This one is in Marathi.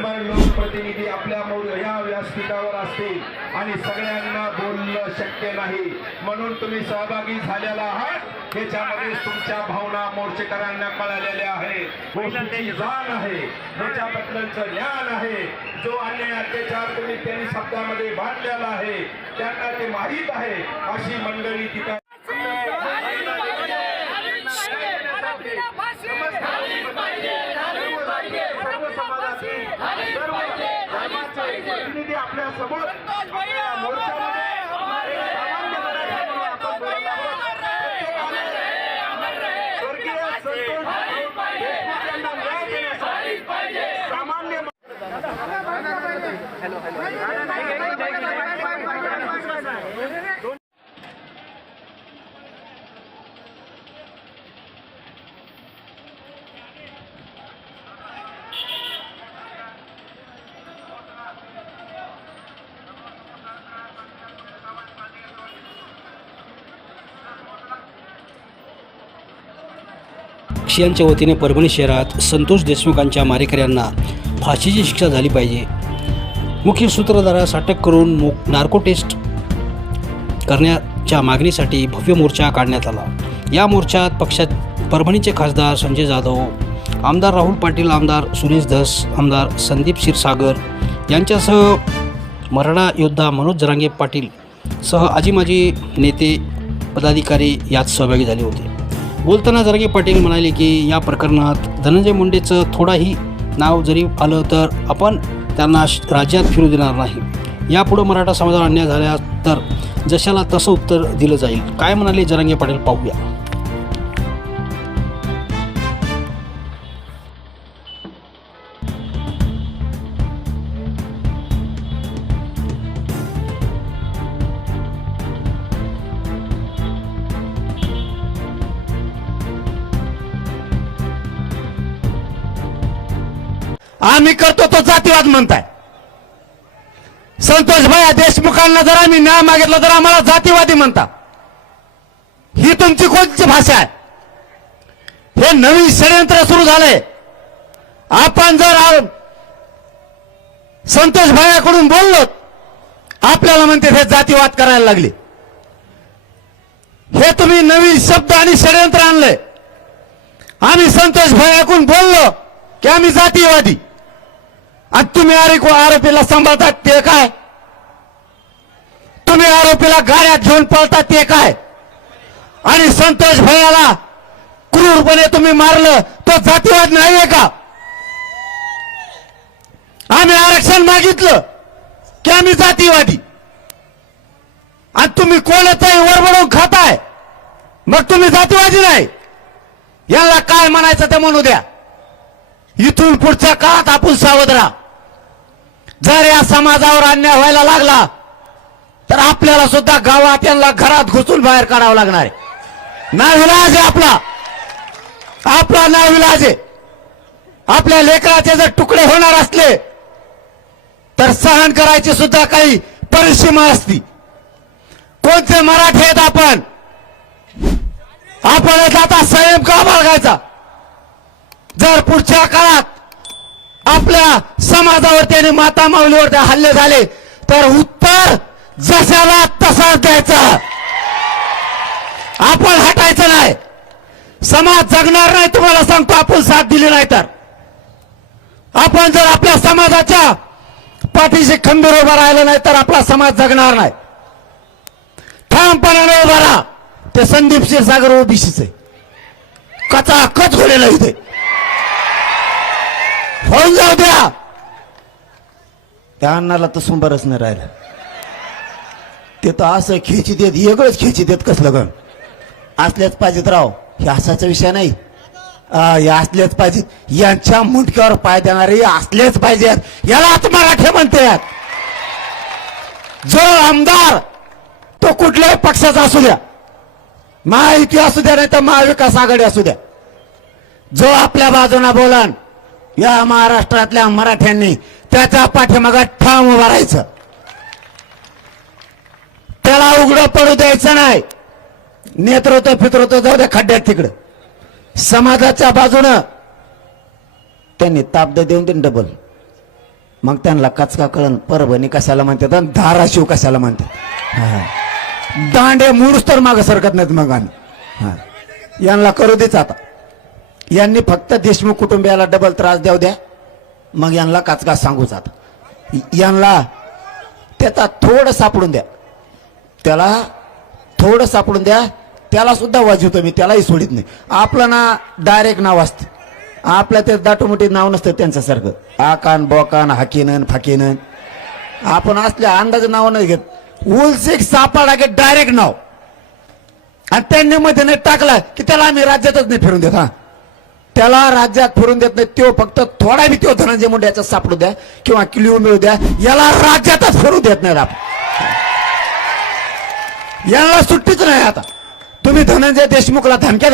सन्मान लोकप्रतिनिधी आपल्या मोर- या व्यासपीठावर असतील आणि सगळ्यांना बोलणं शक्य नाही. म्हणून तुम्ही सहभागी झालेला आहात. याच्यामध्ये तुमच्या भावना मोर्चेकरांना कळालेल्या आहेत. गोष्टीची जाण आहे. त्याच्याबद्दलचं ज्ञान आहे. जो अन्याय अत्याचार तुम्ही त्यांनी शब्दामध्ये बांधलेला आहे त्यांना ते माहीत आहे. अशी मंडळी तिथं सर्व समाजातील सर्व धर्माचे प्रतिनिधी आपल्यासमोर आपल्या मोर्चामध्ये सामान्य मराठ्यांना आपण बोलत आहोत. प्रत्येकाने स्वर्गीय संतोष देशमुख यांना न्याय देण्यासाठी सामान्य शियांच्या वतीने परभणी शहरात संतोष देशमुखांच्या मारेकऱ्यांना फाशीची शिक्षा झाली पाहिजे. मुख्य सूत्रधारास अटक करून मो नार्को टेस्ट करण्याच्या मागणीसाठी भव्य मोर्चा काढण्यात आला. या मोर्चात पक्षात परभणीचे खासदार संजय जाधव आमदार राहुल पाटील आमदार सुरेश धस आमदार संदीप क्षीरसागर यांच्यासह मराठा योद्धा मनोज जरांगे पाटील सह आजी माजी नेते पदाधिकारी यात सहभागी झाले होते. बोलताना जरांगे पाटील म्हणाले की या प्रकरणात धनंजय मुंडेचं थोडाही नाव जरी आलं तर आपण त्यांना राज्यात फिरू देणार नाही. यापुढं मराठा समाजाला अन्याय झाला तर जशाला तसं उत्तर दिलं जाईल. काय म्हणाले जरांगे पाटील? पाहूया. आम्ही करतो तो जातीवाद म्हणताय. संतोष भाया देशमुखांना जर आम्ही न्याय मागितला तर आम्हाला जातीवादी म्हणता. ही तुमची कोणती भाषा आहे? हे नवीन षडयंत्र सुरू झालंय. आपण जर संतोष भायाकडून बोललो आपल्याला म्हणते हे जातीवाद करायला लागले. हे तुम्ही नवीन शब्द आणि षडयंत्र आणलंय. आम्ही संतोष भायाकडून बोललो की आम्ही जातीयवादी आणि तुम्ही अरे को आरोपीला सांभाळतात ते काय? तुम्ही आरोपीला गाड्यात घेऊन पळतात ते काय? आणि संतोष भैयाला क्रूरपणे तुम्ही मारलं तो जातीवाद नाहीये का? आम्ही आरक्षण मागितलं की आम्ही जातीवादी. आणि तुम्ही कोणाचाही वरबडून खाताय मग तुम्ही जातीवादी नाही. याला काय म्हणायचं ते म्हणू द्या. इथून पुढच्या काळात आपण सावध राहा. जर या समाजावर अन्याय व्हायला लागला तर आपल्याला सुद्धा गावात यांना घरात घुसून बाहेर काढावं लागणार आहे. नाविलाज आहे आपला. आपला नाविलाज आहे. आपल्या लेकराचे जर तुकडे होणार असले तर सहन करायची सुद्धा काही परिसीमा असती. कोणते मराठी आहेत आपण? आपण आता संयम का बाळगायचा? जर पुढच्या काळात आपल्या समाजावरती आणि माता माऊलीवरती हल्ले झाले तर उत्तर जशाला तसाच द्यायचा. आपण हटायचं नाही. समाज जगणार नाही तुम्हाला सांगतो आपण साथ दिली नाही तर. आपण जर आपल्या समाजाच्या पाठीशी खंबीर उभा राहिला नाही तर आपला समाज जगणार नाही. ठामपणाने उभा राहा. ते संदीप क्षीरसागर ओबीसीचे. कचा कच होलेला इथे. होऊन जाऊ द्या. त्या अण्णाला तर सुंबरच नाही राहिलं. ते तर असं खेची देत वेगळंच खेची देत कसलं गण असल्याच पाहिजेत राव हे असाचा विषय नाही. हे असलेच पाहिजेत. यांच्या मुंडक्यावर पाय देणारे असलेच पाहिजेत. यालाच मराठी म्हणतात. जो आमदार तो कुठल्याही पक्षाचा असू द्या. महायुती असू द्या नाही तर महाविकास आघाडी असू द्या. जो आपल्या बाजूला बोलान या महाराष्ट्रातल्या मराठ्यांनी त्याच्या पाठीमागा ठाम उभा राहायचं. त्याला उघडं पडू द्यायचं नाही. नेतृत्व फितृत्व जाऊ द्या खड्ड्यात तिकडं. समाजाच्या बाजूनं त्यांनी ताबद देऊन देईन डबल मग त्यांना कचका कळण परभणी कशाला म्हणतात आणि धाराशिव कशाला म्हणतात? हा. दांडे मुळूस तर मागं सरकत नाहीत मग आम्ही हा. यांना करू देच आता. यांनी फक्त देशमुख कुटुंबियाला डबल त्रास देऊ द्या. मग यांना काचका सांगू जात. यांना त्याचा थोडं सापडून द्या. त्याला थोडं सापडून द्या. त्याला सुद्धा वाजवतो मी. त्यालाही सोडित नाही. आपलं ना डायरेक्ट नाव असतं. आपल्या ते दाटोमोठी नाव नसतं त्यांच्यासारखं आकान बोकान हाकीनन फाकीनन. आपण असल्या अंदाज नाव नाही घेत. उलसिक सापाडा घेत डायरेक्ट नाव. आणि त्यांनी मध्ये नाही टाकला की त्याला आम्ही राज्यातच नाही फिरून देत हा. त्याला राज्यात फिरून देत नाही तो फक्त थोडा बी तो धनंजय मुंडे याचा सापडू द्या किंवा किलिओ मिळू द्या याला राज्यातच फिरू देत नाही आपण. याला सुट्टीच नाही आता. तुम्ही धनंजय देशमुखला धमक्या द्या.